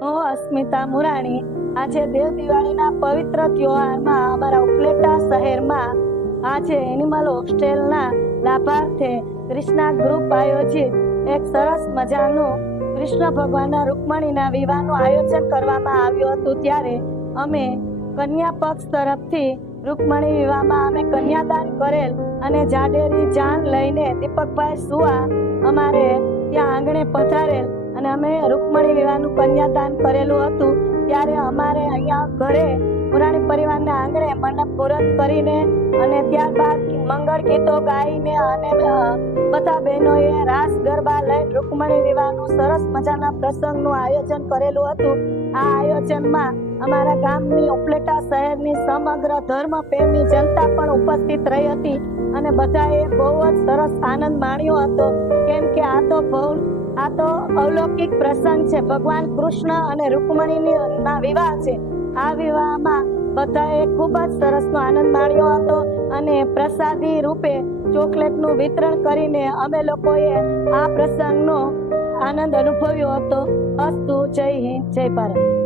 હું અસ્મિતા મુરાણી આજે દેવ દિવાળીના પવિત્ર તહેવારમાં અમારા ઉપલેટા શહેરમાં આજે એનિમલ હોસ્ટેલના લાભાર્થે કૃષ્ણા ગ્રુપ આયોજિત એક સરસ મજાનું કૃષ્ણ ભગવાનના રૂકમણીના વિવાહનું આયોજન કરવામાં આવ્યું હતું। ત્યારે અમે કન્યા પક્ષ તરફથી રૂકમણી વિવાહમાં અમે કન્યાદાન કરેલ અને જાડેરી જાન લઈને દીપકભાઈ સુવા અમારે ત્યાં આંગણે પધારેલ અને અમે રૂકમણી વિવાહનું કન્યાદાન કરેલું હતું। ત્યારે અમારે અહીંયા ઘરે પુરાણી પરિવારના આંગણે મંડપ મુહૂર્ત કરીને અને ત્યારબાદ મંગળ ગીતો ગાઈને અને બધા બહેનોએ રાસ ગરબા લઈ રૂકમણી વિવાહનું સરસ મજાના પ્રસંગનું આયોજન કરેલું હતું। આ આયોજનમાં અમારા ગામની ઉપલેટા શહેરની સમગ્ર ધર્મ પ્રેમી જનતા પણ ઉપસ્થિત રહી હતી અને બધાએ બહુ જ સરસ આનંદ માણ્યો હતો, કેમ કે આ તો અલૌકિક પ્રસંગ છે। ભગવાન કૃષ્ણ અને રૂકમણીના વિવાહ છે। આ વિવાહમાં બધાએ ખૂબ જ સરસનો આનંદ માણ્યો હતો અને પ્રસાદી રૂપે ચોકલેટનું વિતરણ કરીને અમે લોકોએ આ પ્રસંગનો આનંદ અનુભવ્યો હતો। અસ્તુ, જય હિન્દ, જય ભારત।